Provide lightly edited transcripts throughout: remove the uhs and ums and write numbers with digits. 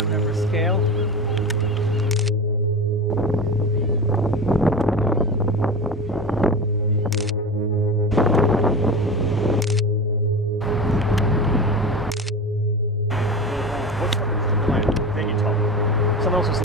down there for scale. What's the plant? Thank you, Tom. Someone else was.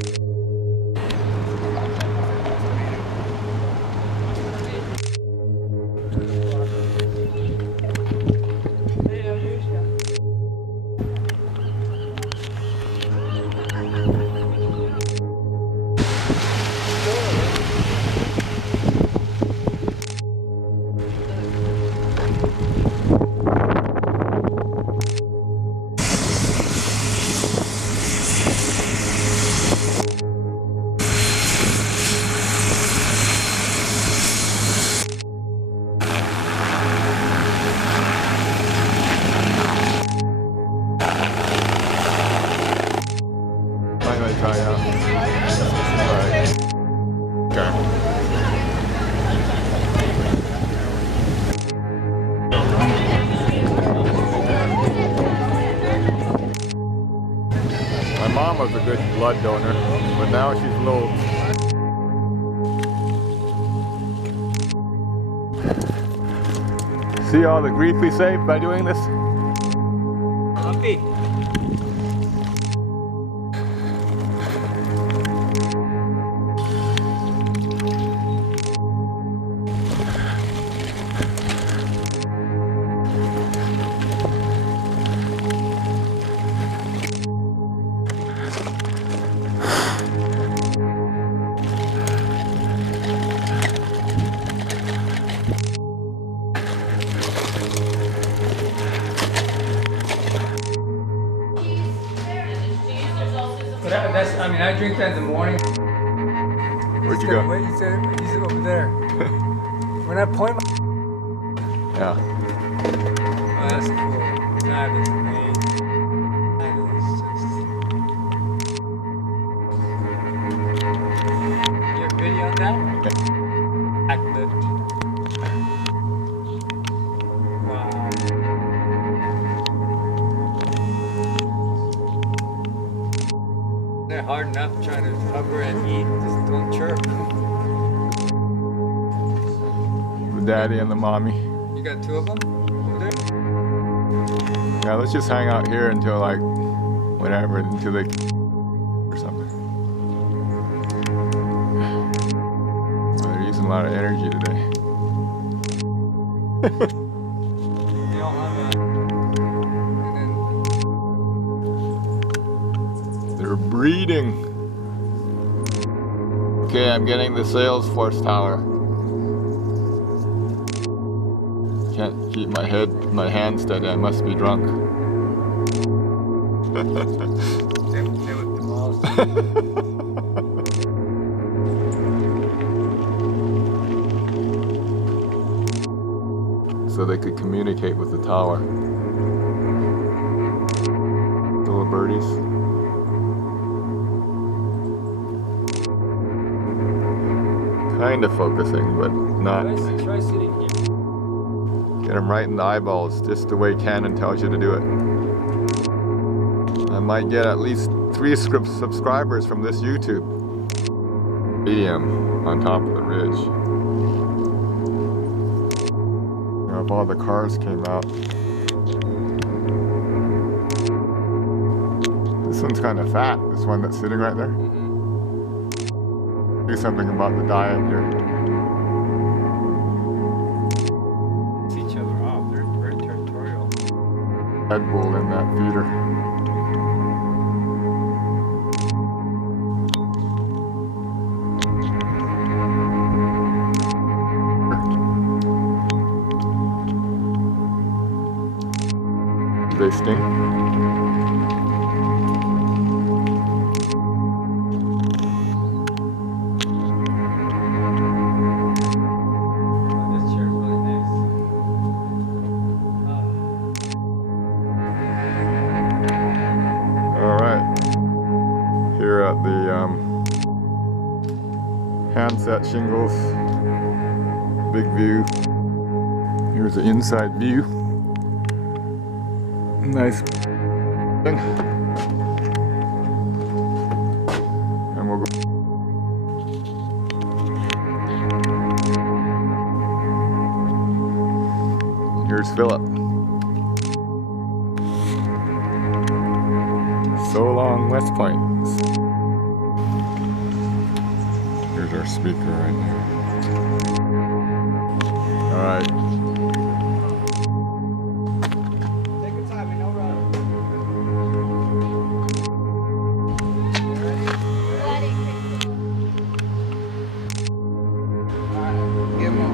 Might try out. Alright. Okay. My mom was a good blood donor, but now she's low. See all the grief we saved by doing this? Humpy. I mean, I drink that in the morning. Where'd you go? Wait, he's over there. When I point my... Yeah. Oh, that's cool. That is amazing. That is just... You have a video on that? Backlift. Wow. They're hard enough trying to hover and eat, just don't chirp. The daddy and the mommy. You got two of them over there? Yeah, let's just hang out here until like whenever, until they or something. Oh, they're using a lot of energy today. You don't have a... They're breeding. Okay, I'm getting the Salesforce tower. Can't keep my hand steady. I must be drunk. So they could communicate with the tower. Little birdies. Kind of focusing, but not. Try sitting here. Get them right in the eyeballs, just the way Canon tells you to do it. I might get at least 3 subscribers from this YouTube. Medium on top of the ridge. If all the cars came out. This one's kind of fat, this one that's sitting right there. Do something about the diet here. See each other off. They're very territorial. Red Bull in that feeder. Do they sting? Here at the handset shingles, big view. Here's the inside view. Nice thing. Philip. So long, West Point. Here's our speaker right here. All right. Take your time, no rush. Give him on.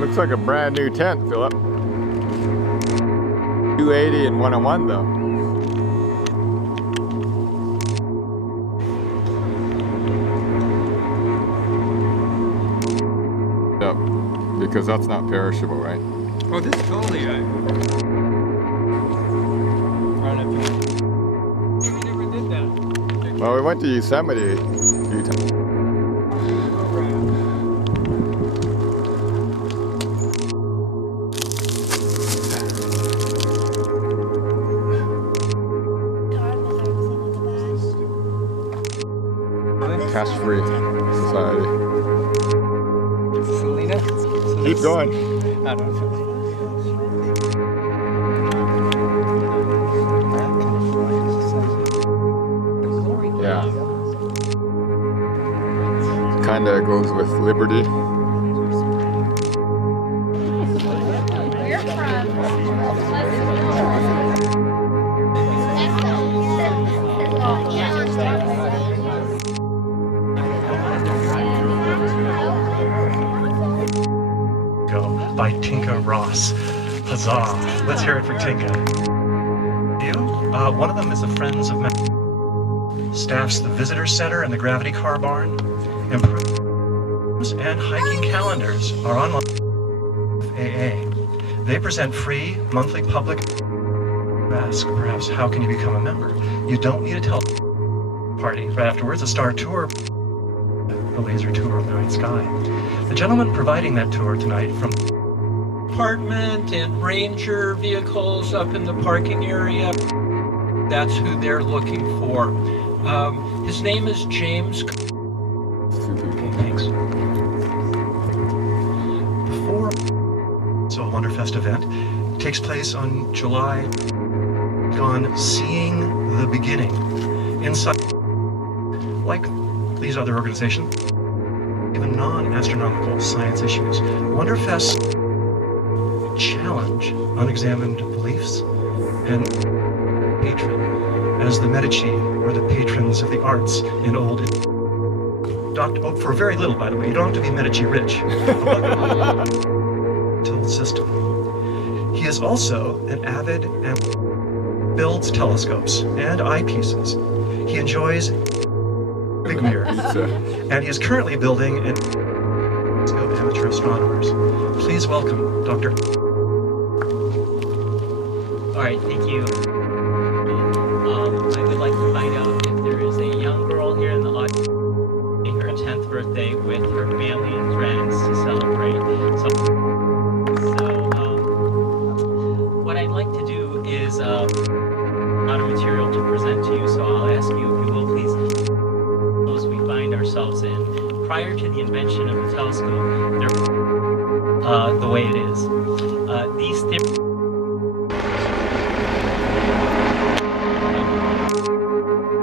Looks like a brand new tent, Philip. 280 and 101 though. Yep, because that's not perishable, right? Oh, this is totally right. We never did that. Well, we went to Yosemite a few times. Cash-free society. Selena? Keep going. I don't know. Yeah. Kinda goes with Liberty. We're By Tinka Ross. Huzzah. Let's hear it for Tinka. One of them is the Friends of staffs the Visitor Center and the Gravity Car Barn. Improvements and hiking calendars are online with AA. They present free monthly public. Ask perhaps, how can you become a member? You don't need a party. Right afterwards, a star tour, a laser tour of the night sky. The gentleman providing that tour tonight from apartment and ranger vehicles up in the parking area. That's who they're looking for. His name is James. Okay, thanks. Before, so a Wonderfest event takes place on July on Seeing the Beginning. Inside, like these other organizations, even non-astronomical science issues, Wonderfest challenge unexamined beliefs and patron, as the Medici were the patrons of the arts in old for very little, by the way. You don't have to be Medici rich. Till system. He is also an avid and builds telescopes and eyepieces. He enjoys big mirror, and he is currently building an amateur astronomers. Please welcome Dr. All right, thank you. I would like to find out if there is a young girl here in the audience, her 10th birthday with her family and friends to celebrate. So what I'd like to do is a lot of material to present to you. So I'll ask you, if you will, please, as we find ourselves in. Prior to the invention of the telescope, the way it is, these theories.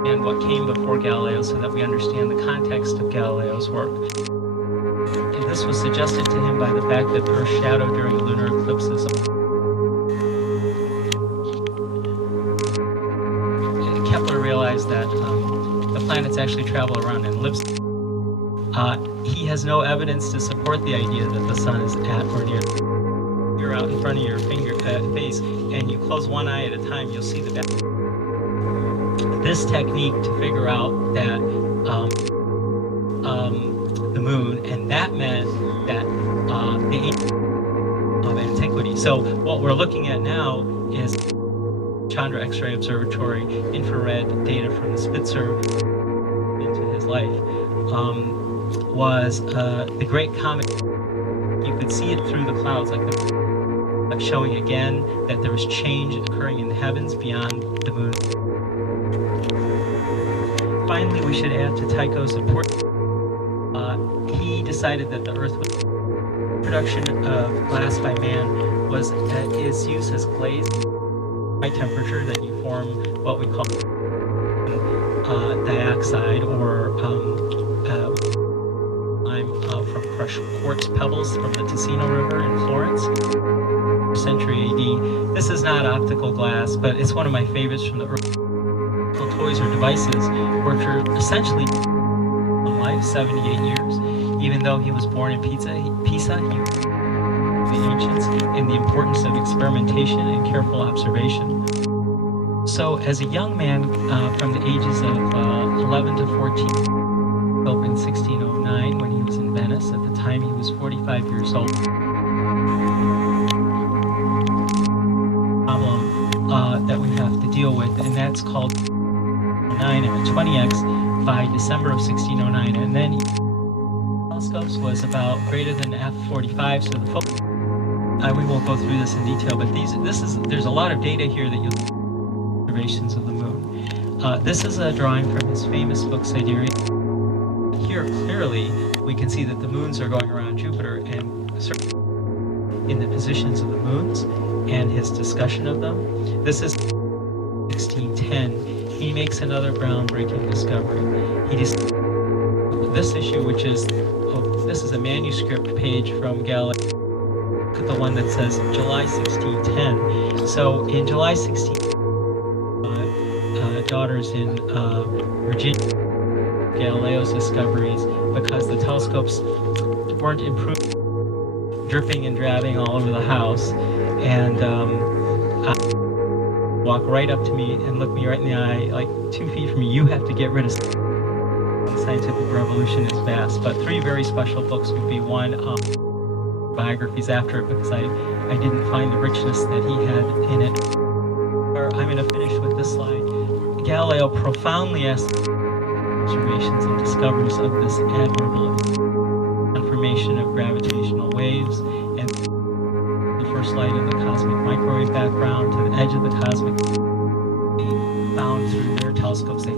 And what came before Galileo, so that we understand the context of Galileo's work. And this was suggested to him by the fact that the Earth's shadow during lunar eclipses. Kepler realized that the planets actually travel around an ellipse. He has no evidence to support the idea that the sun is at or near. You're out in front of your face, and you close one eye at a time, you'll see the back. This technique to figure out that the moon, and that meant that the age of antiquity. So what we're looking at now is Chandra X-ray Observatory infrared data from the Spitzer into his life. Was the Great Comet. You could see it through the clouds, like, showing again that there was change occurring in the heavens beyond the moon. finally, we should add to Tycho's important. He decided that the Earth was production of glass by man was its use as glaze, high temperature, that you form what we call dioxide or from crushed quartz pebbles from the Ticino River in Florence, century AD. This is not optical glass, but it's one of my favorites from the early toys or devices, which are essentially life, 78 years. Even though he was born in Pisa, he the ancients and the importance of experimentation and careful observation. So as a young man from the ages of 11 to 14, in 1609 when he was in Venice. At the time he was 45 years old. Problem that we have to deal with, and that's called 9 and the 20x by December of 1609, and then telescopes was about greater than f45, so the focus. We won't go through this in detail, but there's a lot of data here that you'll observations of the moon. This is a drawing from his famous book Sidereal. Here clearly we can see that the moons are going around Jupiter, and in the positions of the moons and his discussion of them. This is 1610. He makes another groundbreaking discovery. He just this issue, which is this is a manuscript page from Galileo. Look at the one that says July 1610. So in July 16, daughters in Virginia, Galileo's discoveries, because the telescopes weren't improved, dripping and drabbing all over the house, and walk right up to me and look me right in the eye, like 2 feet from me. You have to get rid of the scientific revolution is vast. But 3 very special books would be one, biographies after it, because I didn't find the richness that he had in it. I'm going to finish with this slide. Galileo profoundly asked observations and discoveries of this admirable confirmation of gravitational waves and the first light of the cosmic microwave background to the edge of the cosmic found through their telescopes. They